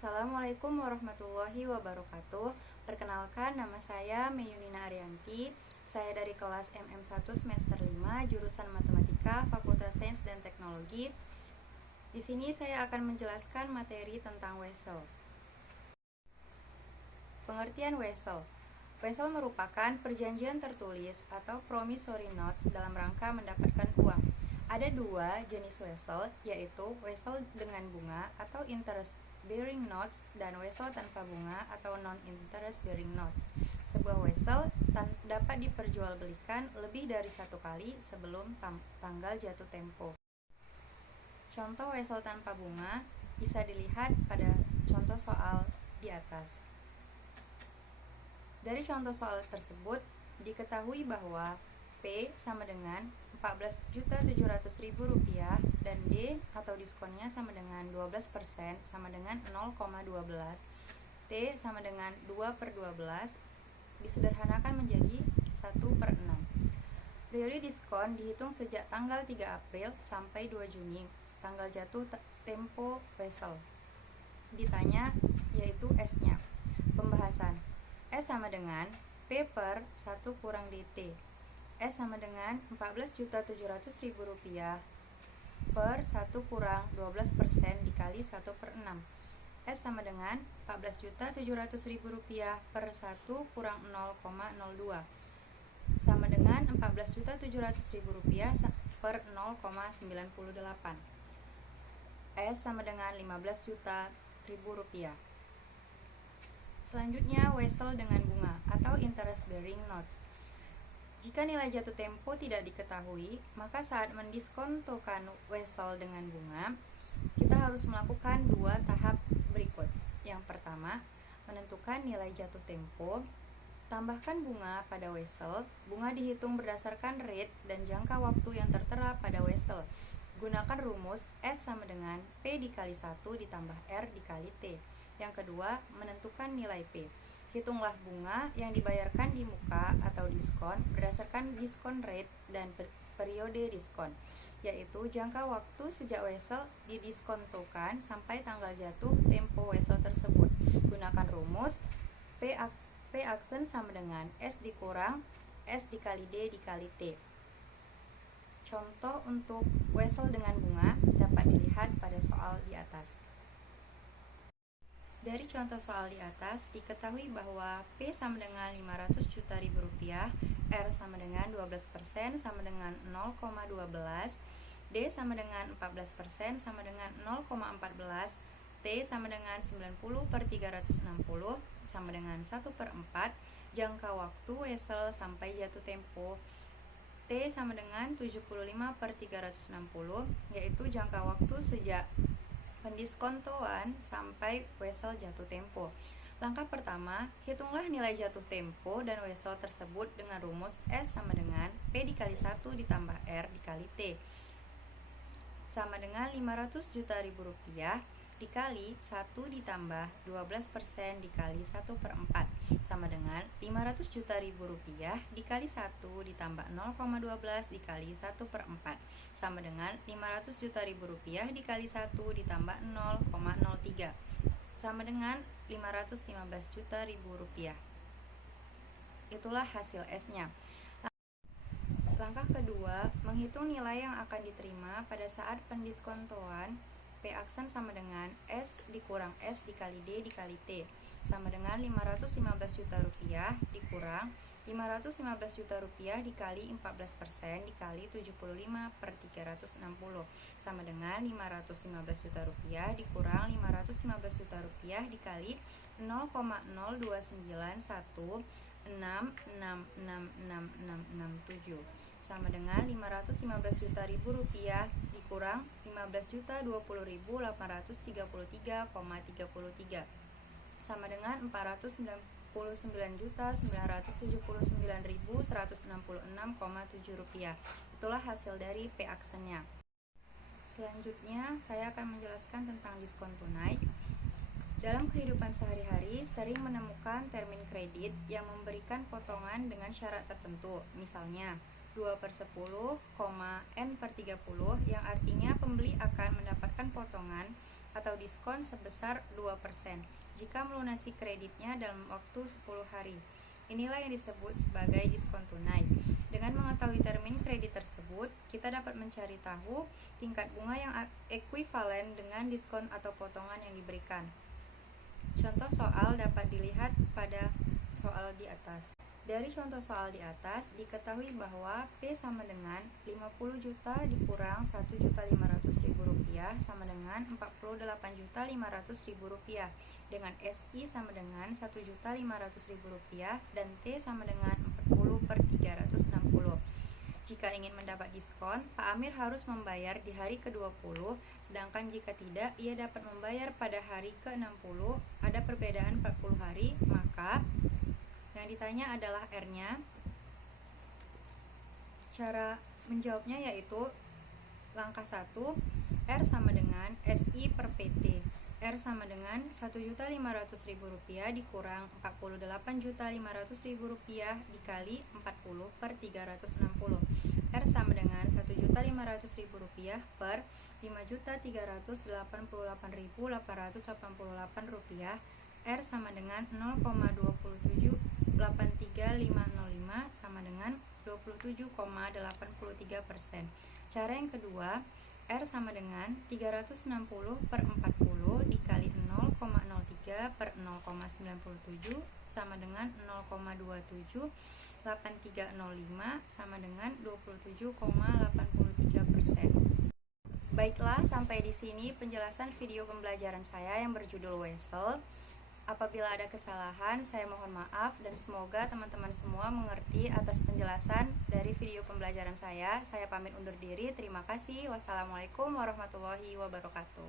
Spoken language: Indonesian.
Assalamualaikum warahmatullahi wabarakatuh. Perkenalkan, nama saya Meyunina Arianti. Saya dari kelas MM1 semester 5, jurusan Matematika, Fakultas Sains dan Teknologi. Di sini saya akan menjelaskan materi tentang Wesel. Pengertian Wesel. Wesel merupakan perjanjian tertulis atau promissory notes dalam rangka mendapatkan uang. Ada dua jenis Wesel, yaitu Wesel dengan bunga atau interest bearing notes dan Wesel tanpa bunga atau non-interest bearing notes. Sebuah Wesel dapat diperjualbelikan lebih dari satu kali sebelum tanggal jatuh tempo. Contoh Wesel tanpa bunga bisa dilihat pada contoh soal di atas. Dari contoh soal tersebut, diketahui bahwa P sama dengan Rp14.700.000 dan D atau diskonnya sama dengan 12% sama dengan 0,12. T sama dengan 2/12 disederhanakan menjadi 1/6. Periode diskon dihitung sejak tanggal 3 April sampai 2 Juni, tanggal jatuh tempo Wesel. Ditanya yaitu S-nya. Pembahasan. S sama dengan P per 1 kurang DT. S sama dengan Rp14.700.000 per 1 kurang 12% dikali 1/6. S sama dengan Rp14.700.000 per 1 kurang 0,02 sama dengan Rp14.700.000 per 0,98. S sama dengan Rp15.000.000. Selanjutnya, Wesel dengan bunga atau interest bearing notes. Jika nilai jatuh tempo tidak diketahui, maka saat mendiskontokan Wesel dengan bunga, kita harus melakukan dua tahap berikut. Yang pertama, menentukan nilai jatuh tempo. Tambahkan bunga pada Wesel. Bunga dihitung berdasarkan rate dan jangka waktu yang tertera pada Wesel. Gunakan rumus S sama dengan P dikali 1 ditambah R dikali T. Yang kedua, menentukan nilai P. Hitunglah bunga yang dibayarkan di muka atau diskon berdasarkan diskon rate dan periode diskon, yaitu jangka waktu sejak Wesel didiskontokan sampai tanggal jatuh tempo Wesel tersebut. Gunakan rumus P aksen sama dengan S dikurang S dikali D dikali T. Contoh untuk Wesel dengan bunga dapat dilihat pada soal di atas. Dari contoh soal di atas, diketahui bahwa P sama dengan Rp500 juta, R sama dengan 12% sama dengan 0,12, D sama dengan 14% sama dengan 0,14, T sama dengan 90/360 sama dengan 1/4, jangka waktu Wesel sampai jatuh tempo T sama dengan 75/360, yaitu jangka waktu sejak pendiskontoan sampai Wesel jatuh tempo. Langkah pertama, hitunglah nilai jatuh tempo dan Wesel tersebut dengan rumus S sama dengan P dikali 1 ditambah R dikali T sama dengan Rp500 juta dikali 1 ditambah 12% dikali 1/4 sama dengan Rp500 juta dikali 1 ditambah 0,12 dikali 1/4 sama dengan Rp500 juta dikali 1 ditambah 0,03 sama dengan Rp515 juta. Itulah hasil S-nya. Langkah kedua, menghitung nilai yang akan diterima pada saat pendiskontoan. P aksen sama dengan S dikurang S dikali D dikali T sama dengan Rp515 juta dikurang Rp515 juta dikali 14% dikali 75/360 sama dengan Rp515 juta dikurang Rp515 juta dikali 0,02916666667 sama dengan Rp515 juta dikurang Rp15.020.833,33 sama dengan Rp499.979.166,7. Itulah hasil dari P aksennya. Selanjutnya, saya akan menjelaskan tentang diskon tunai. Dalam kehidupan sehari-hari, sering menemukan termin kredit yang memberikan potongan dengan syarat tertentu. Misalnya, 2/10, N/30 yang artinya pembeli akan mendapatkan potongan atau diskon sebesar 2% jika melunasi kreditnya dalam waktu 10 hari. Inilah yang disebut sebagai diskon tunai. Dengan mengetahui termin kredit tersebut, kita dapat mencari tahu tingkat bunga yang ekuivalen dengan diskon atau potongan yang diberikan. Contoh soal dapat dilihat pada soal di atas. Dari contoh soal di atas, diketahui bahwa P sama dengan 50 juta dikurang 1.500.000 rupiah sama dengan 48.500.000 rupiah, dengan SI sama dengan 1.500.000 rupiah dan T sama dengan 40/360. Jika ingin mendapat diskon, Pak Amir harus membayar di hari ke-20, sedangkan jika tidak, ia dapat membayar pada hari ke-60. Ada perbedaan 40 hari, maka yang ditanya adalah R-nya. Cara menjawabnya yaitu langkah 1, R sama dengan SI per PT. R sama dengan 1.500.000 rupiah dikurang 48.500.000 rupiah dikali 40/360. R sama dengan 1.500.000 rupiah per 5.388.888 rupiah. R sama dengan 0,2783505 sama dengan 27,83%. Cara yang kedua, R sama dengan 360/40 dikali 0,03/0,97 sama dengan 0,278305 sama dengan 27,83%. Baiklah, sampai di sini penjelasan video pembelajaran saya yang berjudul Wesel. Apabila ada kesalahan, saya mohon maaf dan semoga teman-teman semua mengerti atas penjelasan dari video pembelajaran saya. Saya pamit undur diri. Terima kasih. Wassalamualaikum warahmatullahi wabarakatuh.